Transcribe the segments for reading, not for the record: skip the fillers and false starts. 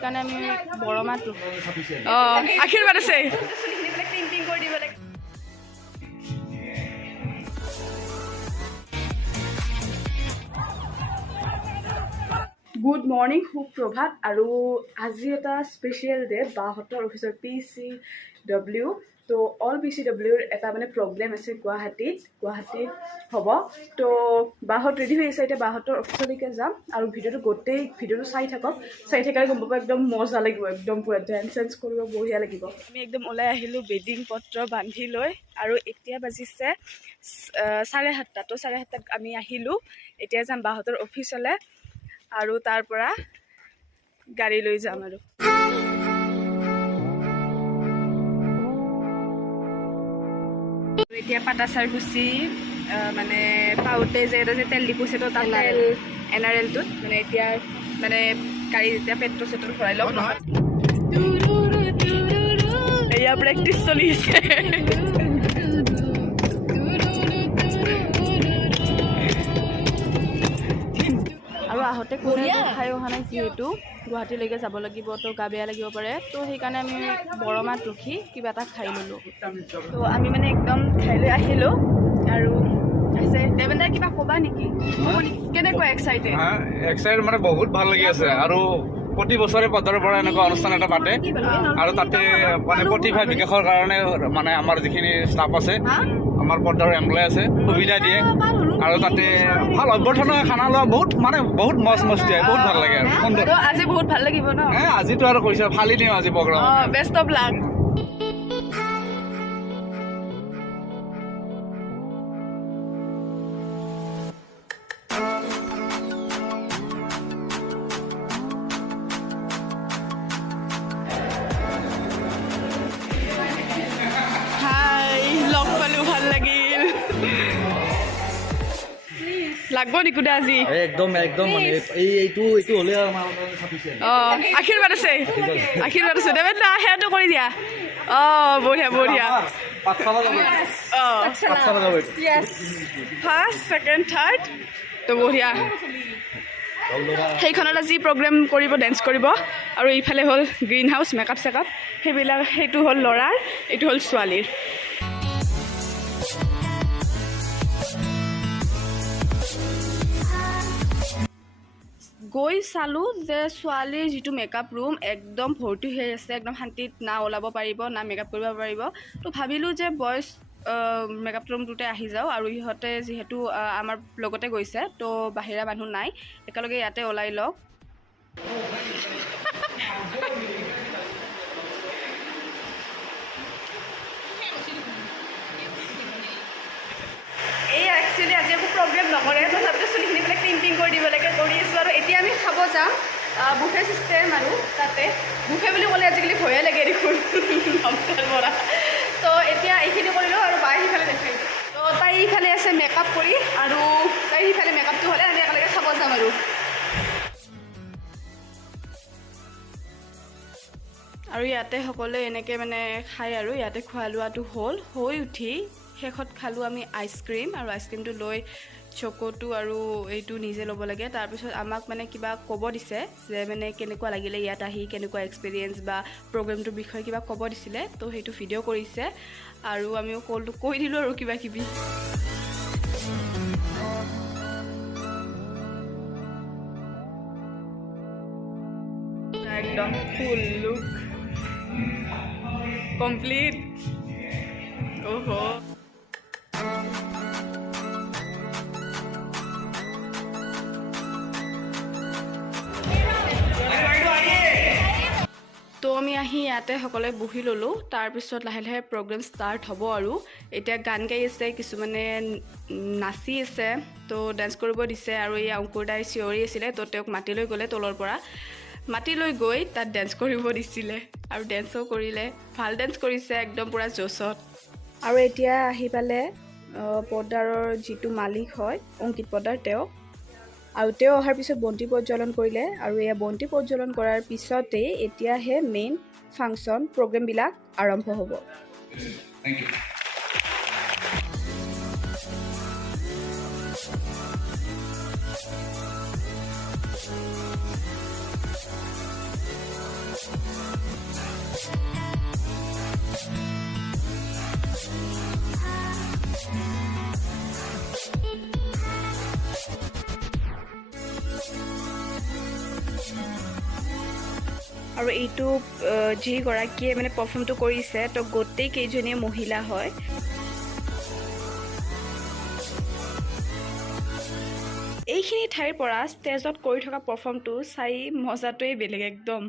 সেইকাৰণে আমি বৰমাত অঁ আশীৰ্বাদ আছে গুড মৰ্ণিং সুপ্ৰভাত আৰু আজি এটা স্পেচিয়েল ডে বাহঁতৰ অফিচৰ PCW তো অল PCWৰ এটা মানে প্ৰগ্ৰেম আছে গুৱাহাটীত হ'ব তো বাহঁত ৰেডি হৈ আছে এতিয়া বাহঁতৰ অফিচলৈকে যাম আৰু গোটেই ভিডিঅ'টো চাই থাকাই গম পাব একদম মজা লাগিব একদম পুৰা ডেন্স চেন্স কৰিব বঢ়িয়া লাগিব আমি একদম ওলাই আহিলোঁ বেডিং পত্ৰ বান্ধি লৈ আৰু এতিয়া বাজিছে 7:30 তো 7:30 আমি আহিলোঁ এতিয়া যাম বাহঁতৰ অফিচলৈ আৰু তাৰ পৰা গাড়ী লৈ যাম আৰু এতিয়া পাটাচাৰকুচি মানে পাওঁতে যে এটা যে তেল ডিপু আছে তো তাত NRL-টোত মানে এতিয়া মানে গাড়ী যেতিয়া পেট্ৰল চেট্ৰল ভৰাই লওক নহয় এয়া প্ৰেক্টিচ চলি আছে আৰু আহোঁতে কোনো খাই অহা নাই যিহেতু গুৱাহাটীলৈকে যাব লাগিব তো গা বেয়া লাগিব পাৰে তো সেইকাৰণে আমি বৰমাত ৰখি কিবা এটা খাই ল'লোঁ তো আমি মানে একদম খাই লৈ আহিলোঁ আৰু আছে দেৱেন্দ্ৰ কিবা ক'বা নেকি কেনেকুৱা এক্সাইটেড মানে বহুত ভাল লাগি আছে আৰু প্ৰতি বছৰে পদ্মাৰৰ পৰা এনেকুৱা অনুষ্ঠান এটা পাতে আৰু তাতে মানে প্ৰতিভা বিকাশৰ কাৰণে মানে আমাৰ যিখিনি ষ্টাফ আছে আমাৰ পদ্মাৰৰ এমপ্লয় আছে সুবিধা দিয়ে আৰু তাতে ভাল অভ্যৰ্থনা খানা লোৱা বহুত মজ মস্তি হয় বহুত ভাল লাগে আৰু সুন্দৰ আজি বহুত ভাল লাগিব ন আজিতো আৰু কৈছে ফালি দিওঁ আজি প্ৰগ্ৰাম বেষ্ট অফ লাক লাগব নেকি আজি একদম মানে এইটো হ'লে আশীৰ্বাদ আছে দেৱেন্দ্ৰ সেয়াটো কৰি দিয়া বঢ়িয়া ফাৰ্ষ্ট ছেকেণ্ড থাৰ্ড তো বঢ়িয়া সেইখনত আজি প্ৰগ্ৰেম কৰিব ডেন্স কৰিব আৰু এইফালে হ'ল গ্ৰীণ হাউচ মেকআপ চেকআপ সেইবিলাক সেইটো হ'ল ল'ৰাৰ এইটো হ'ল ছোৱালীৰ গৈ চালোঁ যে ছোৱালীৰ যিটো মেকআপ ৰুম একদম ভৰ্তি হৈ আছে একদম শান্তিত না ওলাব পাৰিব না মেকআপ কৰিব পাৰিব তো ভাবিলোঁ যে বইজ মেকআপ ৰুমটোতে আহি যাওঁ আৰু ইহঁতে যিহেতু আমাৰ লগতে গৈছে তো বাহিৰা মানুহ নাই একেলগে ইয়াতে ওলাই লওক এই একচুৱেলি আজি একো প্ৰগ্ৰেম নকৰে তথাপিতো চুলিখিনি পেলাই ক্লিম্পিং কৰি দিব লাগে কৰি আছোঁ আৰু এতিয়া আমি খাব যাম বুফে চিষ্টেম আৰু তাতে বুফে বুলি ক'লে আজিকালি ভয়ে লাগে দেখোন পৰা তো এতিয়া এইখিনি কৰিলোঁ আৰু বাই সিফালে দেখাই তো তাই ইফালে আছে মেকআপ কৰি আৰু তাই সিফালে মেকআপটো হ'লে আমি একেলগে খাব যাম আৰু ইয়াতে সকলোৱে এনেকৈ মানে খায় আৰু ইয়াতে খোৱা লোৱাটো হৈ উঠি শেষত খালোঁ আমি আইচক্ৰীম আৰু আইচক্ৰীমটো লৈ চকোটো আৰু এইটো নিজে ল'ব লাগে তাৰপিছত আমাক মানে কিবা ক'ব দিছে যে মানে কেনেকুৱা লাগিলে ইয়াত আহি কেনেকুৱা এক্সপিৰিয়েঞ্চ বা প্ৰগ্ৰেমটোৰ বিষয়ে কিবা ক'ব দিছিলে তো সেইটো ভিডিঅ' কৰিছে আৰু আমিও কৈ দিলোঁ আৰু কিবা কিবি একদম ফুল লুক কমপ্লিট ওহো তো আমি আহি ইয়াতে সকলোৱে বহি ল'লোঁ তাৰপিছত লাহে লাহে প্ৰগ্ৰেম ষ্টাৰ্ট হ'ব আৰু এতিয়া গান গাই আছে কিছুমানে নাচি আছে তো ডেন্স কৰিব দিছে আৰু এই অংকুৰদাই চিঞৰি আছিলে তো তেওঁক মাতি লৈ গ'লে তলৰ পৰা মাতি লৈ গৈ তাত ডেন্স কৰিব দিছিলে আৰু ডেন্সও কৰিলে ভাল ডেন্স কৰিছে একদম পূৰা জোচত আৰু এতিয়া আহি পালে পদ্মাৰৰ যিটো মালিক হয় অংকিত পদ্মাৰ তেওঁ আৰু তেওঁ অহাৰ পিছত বন্তি প্ৰজ্বলন কৰিলে আৰু এয়া বন্তি প্ৰজ্বলন কৰাৰ পিছতেই এতিয়াহে মেইন ফাংচন প্ৰগ্ৰেমবিলাক আৰম্ভ হ'ব আৰু এইটো যিগৰাকীয়ে মানে পাৰফৰ্মটো কৰিছে তো গোটেই কেইজনীয়ে মহিলা হয়। এইখিনি ঠাইৰ পৰা ষ্টেজত কৰি থকা পাৰফৰ্মটো চাই মজাটোৱেই বেলেগ একদম।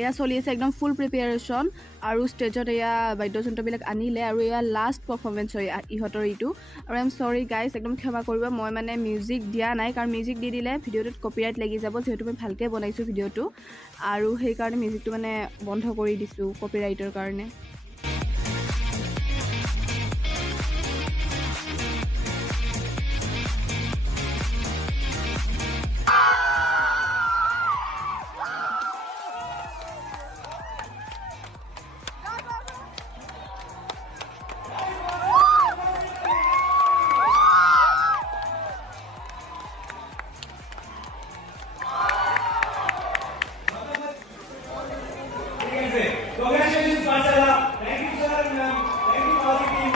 এয়া চলি আছে একদম ফুল প্ৰিপেয়াৰেশ্যন আৰু ষ্টেজত এয়া বাদ্যযন্ত্ৰবিলাক আনিলে আৰু এয়া লাষ্ট পাৰফৰ্মেঞ্চ হয় ইহঁতৰ এইটো। আৰু আই এম চৰি গাইজ, একদম ক্ষমা কৰিব, মই মানে মিউজিক দিয়া নাই, কাৰণ মিউজিক দি দিলে ভিডিঅ'টোত কপিৰাইট লাগি যাব, যিহেতু মই ভালকৈ বনাইছোঁ ভিডিঅ'টো, আৰু সেইকাৰণে মিউজিকটো মানে বন্ধ কৰি দিছোঁ কপিৰাইটৰ কাৰণে। Congratulations, Marcella. Thank you, sir. And, thank you, all the team.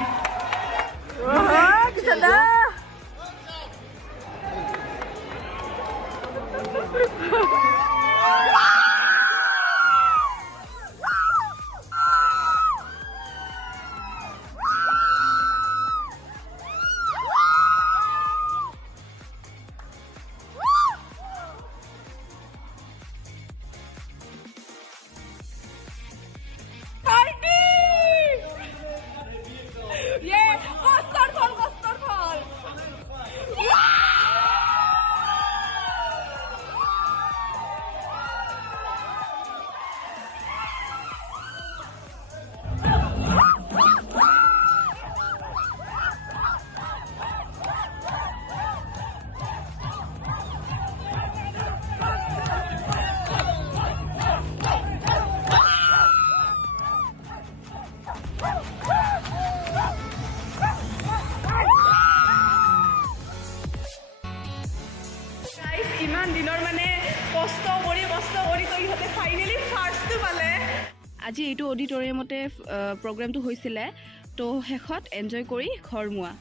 ইমান দিনৰ মানে কষ্ট কৰি তো ইহঁতে ফাইনেলি ফাৰ্ষ্টটো পালে। আজি এইটো অডিটৰিয়ামতে প্ৰগ্ৰেমটো হৈছিলে, তো শেষত এনজয় কৰি ঘৰ মোৱা।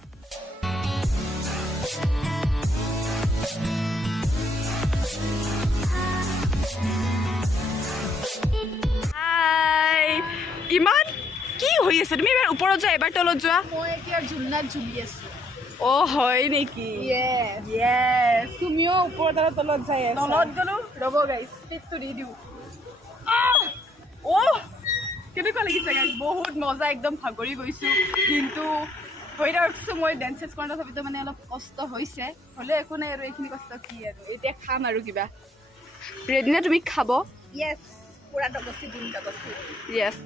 হাই, ইমান কি হৈ আছে? তুমি এবাৰ ওপৰত যোৱা, এবাৰ তলত যোৱা। মই এতিয়া ঝুলনাত ঝুলি আছো। অ' হয় নেকি? য়েছ, তুমিও ওপৰত আৰু তলত যাই আছা। তলত গ'লো, ৰ'ব গাইজ, স্পীডটো দি দিওঁ। অ' কেনেকুৱা লাগিছে গাইজ? বহুত মজা, একদম ভাগৰি গৈছোঁ, কিন্তু হৈ ৰাখিছোঁ। মই ডেন্স চেন্স কৰা তথাপিতো মানে অলপ কষ্ট হৈছে, হ'লে একো নাই আৰু, এইখিনি কষ্ট কি আৰু, এতিয়া খাম আৰু কিবা। ৰেডি নে তুমি খাব? য়েছ, পুৰা ডগচি দিম, ডগচি। য়েছ।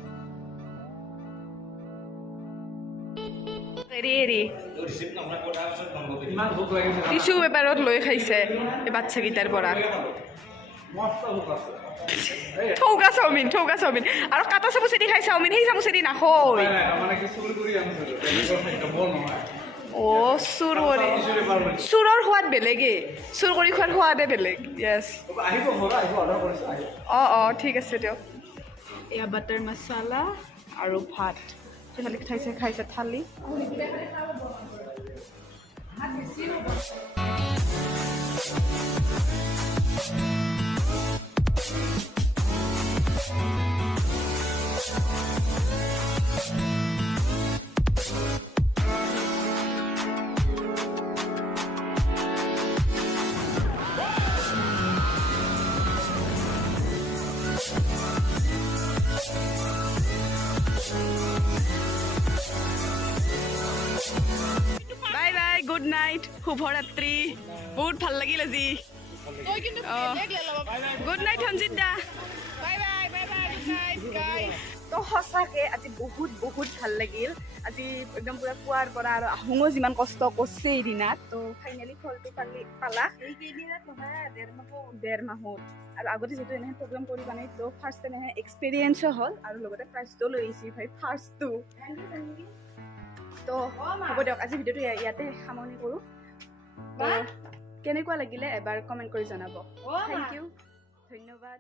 টিচু পেপাৰত লৈ খাইছে এই বাচ্চাকেইটাৰ পৰা। থৌকা চাওমিন আৰু কাটা চামুচেদি খাই চাওমিন, সেই চামুচেদি নাখয়। অ' চুৰ কৰি, চুৰৰ সোৱাদ বেলেগেই, চুৰ কৰি খোৱাৰ সোৱাদে বেলেগ। য়েছ, অঁ ঠিক আছে দিয়ক। এয়া বাটাৰ মচালা আৰু ভাত, সেইফালে খাইছে থালি। বাই বাই, গুড নাইট, শুভৰাত্ৰি। বহুত ভাল লাগিল আজি। Good night Sanjit da. Bye bye, bye bye, good night guys. তো সঁচাকৈ আজি বহুত ভাল লাগিল। আজি একদম পুৰা পুৱাৰ পৰা আৰু আহোঁও যিমান কষ্ট কৰিছে এই দিনাত, তো ফাইনেলি ফলটো পালা। এইকেইদিনত নহয়, ডেৰ মাহত। আৰু আগতে যিহেতু এনেকৈ প্ৰগ্ৰাম কৰি বনাই, তো ফাৰ্ষ্ট টাইম এক্সপিৰিয়েঞ্চো হ'ল আৰু লগতে প্ৰাইজটো লৈ আহিছোঁ ভাই, ফাৰ্ষ্টটো। তো হ'ব দিয়ক আজি ভিডিঅ'টো ইয়াতে সামৰণি কৰোঁ তো কেনেকুৱা লাগিলে এবাৰ কমেণ্ট কৰি জনাব থেংক ইউ ধন্যবাদ